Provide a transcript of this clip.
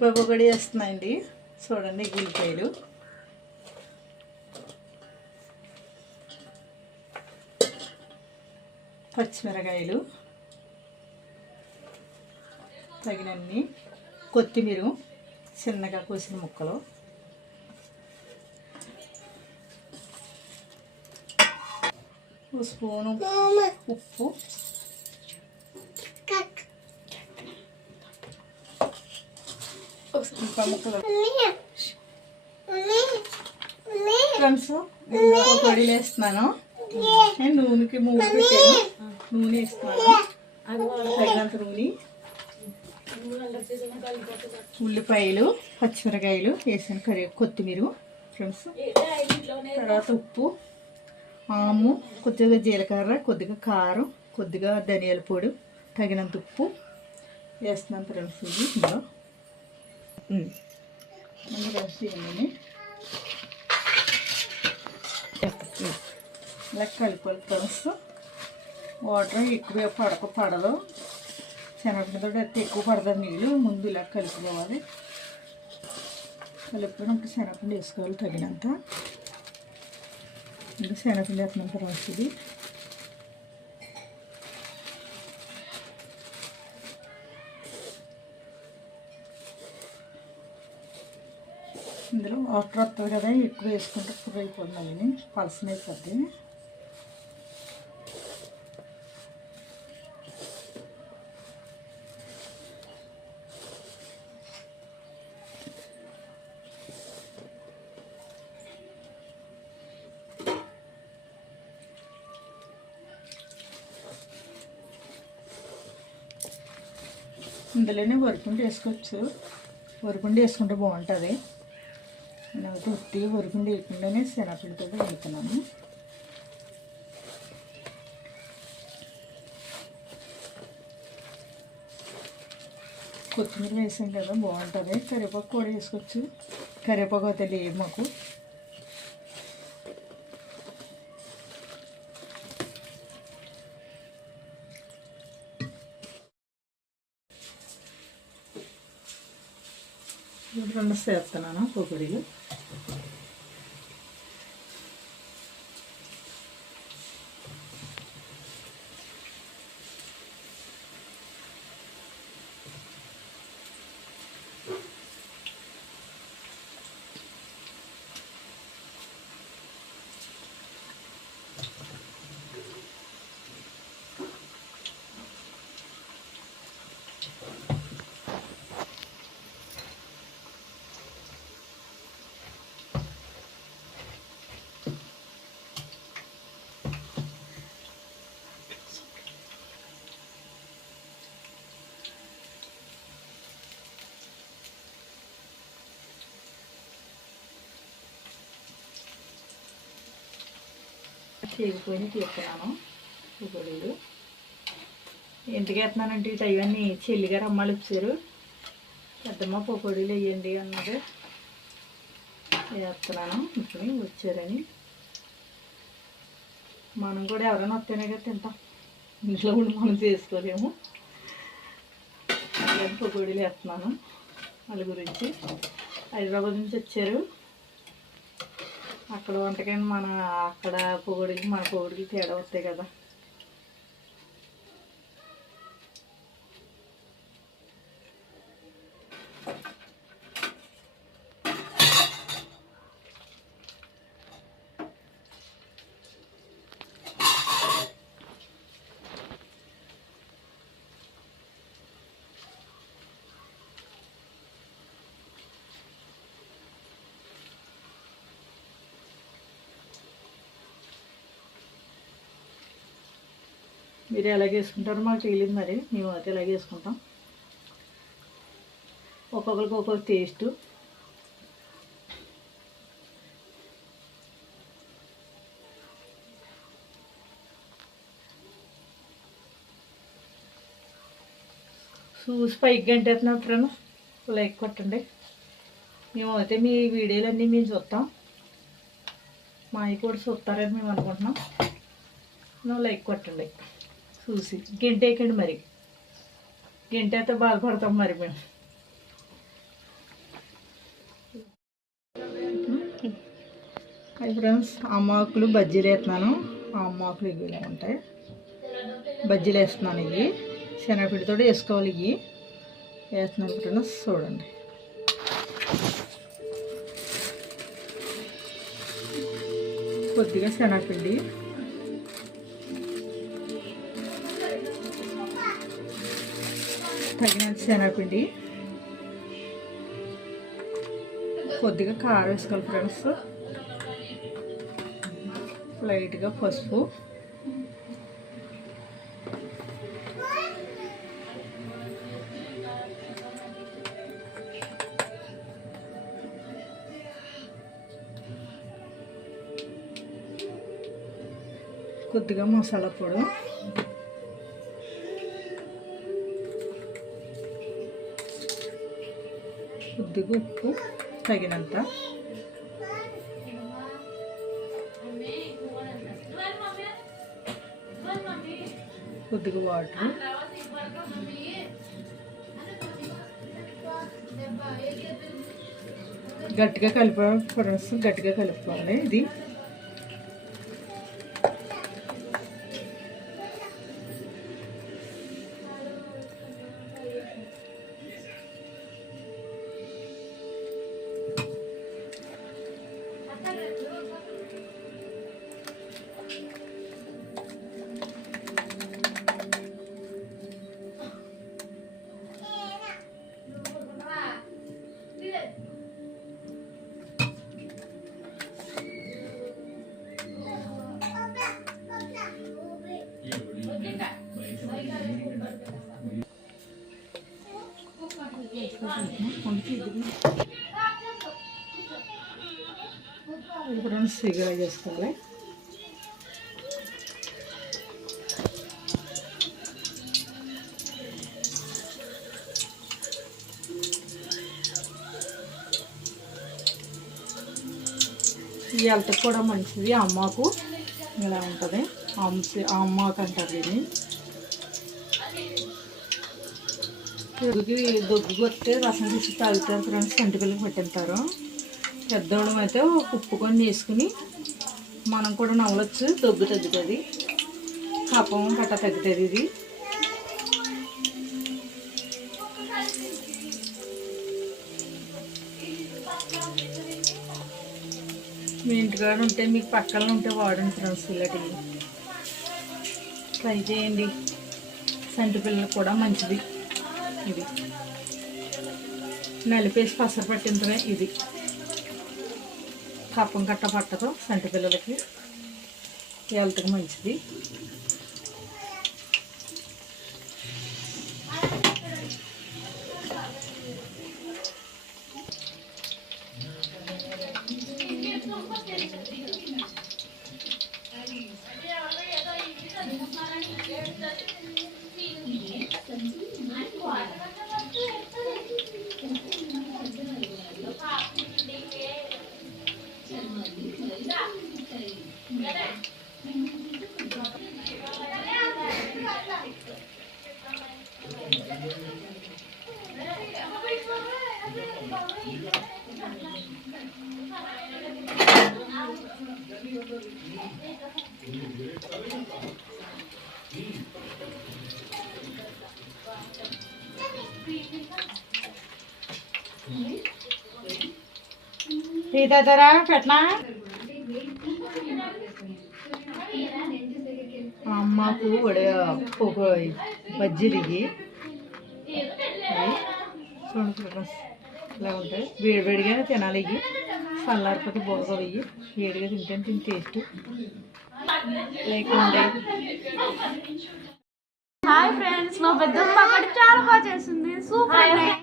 పొగడి వేస్తున్నాయండి. చూడండి, ఉల్లిపాయలు, పచ్చిమిరకాయలు తగినన్ని, కొత్తిమీర చిన్నగా కోసిన ముక్కలు, ఒక స్పూను ఉప్పు, ముక్కలు ఫ్రెండ్స్. పొడిలు వేస్తున్నాను. నేను నూనెకి మూడు పెట్టాను. నూనె వేస్తున్నాను, తగినంత నూనె. ఉల్లిపాయలు, పచ్చిమిరకాయలు వేసాను, కొత్తిమీర ఫ్రెండ్స్. తర్వాత ఉప్పు, ఆము, కొద్దిగా జీలకర్ర, కొద్దిగా కారం, కొద్దిగా ధనియాల పొడి, తగినంత ఉప్పు వేస్తున్నాను ఫ్రెండ్స్. ఇది ఇందులో ఇవన్నీ ఇలా కలుపుకోవాలి ఫ్రెండ్స్. వాటర్ ఎక్కువ పడదు, శనగపిండితో అయితే ఎక్కువ పడదు నీళ్ళు. ముందు ఇలా కలుపుకోవాలి. కలుపుకున్నప్పుడు శనగపిండి వేసుకోవాలి తగినంత. ఇంకా శనగపిండి వేస్తున్నాం ఫ్రెండ్స్. ఇది ఇందులో వాటర్ వస్తుంది కదా, ఎక్కువ వేసుకుంటే ఫ్రై అయిపోతుంది, పలసన అయిపోద్ది. ఇందులోనే వరిపిండి వేసుకోవచ్చు. వరిపిండి వేసుకుంటే బాగుంటుంది. నేను ఉట్టిగా వరిపిండి వేయకుండానే శనగపిండితో వేస్తున్నాను. కొత్తిమీర వేసాం కదా, బాగుంటుంది. కరివేపాకు కూడా వేసుకోవచ్చు. కరివేపాకు అయితే లేదు మాకు. రెండు చేస్తున్నాను పొగడిలు. చేగిపోయి తీస్తున్నాను పొగడీలు. ఎందుకు వేస్తున్నానంటే ఇవన్నీ చెల్లిగారు అమ్మాళ్ళు వచ్చారు. పెద్దమ్మ పొగడీలు వేయండి అన్నది వేస్తున్నాను. ఇప్పుడు వచ్చారని మనం కూడా ఎవరైనా వస్తేనే కదా తింటాం, ఇంట్లో కూడా మనం చేసుకోలేము. అలాంటి పొగడీలు వేస్తున్నాను. వాళ్ళ గురించి హైదరాబాద్ నుంచి వచ్చారు. అక్కడ వంటకైనా మన అక్కడ పొగడికి మన పొగడికి తేడా వస్తాయి కదా. మీరు ఎలాగ వేసుకుంటారో మాకు తెలియదు, మరి మేము అయితే ఎలాగ వేసుకుంటాం. ఒక్కొక్కరికి ఒక్కొక్క టేస్టు. చూసి పైకి గంటేస్తున్నాం ఫ్రెండ్స్. లైక్ కొట్టండి. మేము అయితే మీ వీడియోలన్నీ మేము చూస్తాం. మా అవి కూడా చూస్తారని మేము అనుకుంటున్నాం. నువ్వు లైక్ కొట్టండి. చూసి గంటేయకండి, మరి గంట అయితే బాధపడతాం మరి మేము. హాయ్ ఫ్రెండ్స్, అమ్మాకులు బజ్జీలు వేస్తున్నాను. ఆ అమ్మాకులు ఇవి ఇలా ఉంటాయి. బజ్జీలు వేస్తున్నాను. ఇవి శనగపిండితో వేసుకోవాలి. ఇవి వేస్తున్నాను ఫ్రెండ్స్, చూడండి. కొద్దిగా శనగపిండి, తగినంత శనగపిండి, కొద్దిగా కారం వేసుకోవాలి ఫ్రెండ్స్, లైట్గా పసుపు, కొద్దిగా మసాలా పొడి, కొద్దిగా ఉప్పు తగినంత, కొద్దిగా వాటర్, గట్టిగా కలిపాలి ఫ్రెండ్స్, గట్టిగా కలుపుకోవాలి. ఇది ఇప్పుడు సిగర చేసుకోవాలి. ఈ హెల్త్కి కూడా మంచిది. అమ్మాకు ఇలా ఉంటుంది. అమ్మాకు అంటారు ఇది. దొగ్గు కొట్టే రసం తీసి తాగుతారు ఫ్రెండ్స్, కంటి పిల్లకి పెట్టింటారు. పెద్దవాళ్ళం అయితే ఉప్పు కొన్ని వేసుకుని మనం కూడా నవ్వచ్చు. దొగ్గు తగ్గుతుంది, కపం కట్ట తగ్గుతుంది. ఇది మీ ఇంటికాడ ఉంటే, మీకు పక్కన ఉంటే వాడండి ఫ్రెండ్స్. ఇలాంటివి ట్రై చేయండి. సంటి పిల్లలకు కూడా మంచిది. ఇది నలిపేసి పసరు పట్టించడమే. ఇది కప్పం కట్ట పట్టదు. సంటి పిల్లలకి హెల్త్కి మంచిది. ఇదరా పెట్టనా అమ్మకు ఒక బజ్జీలు చూడండి. ఇలా ఉంటాయి. వేడివేడిగానే తినాలి. ఇవి చల్లారిపోతే బాగా. ఇవి వేడిగా తింటే టేస్ట్ లేకుండా. హాయ్ ఫ్రెండ్స్, మా పెద్దమ్మ చాలా బాగా చేసింది. సూపర్.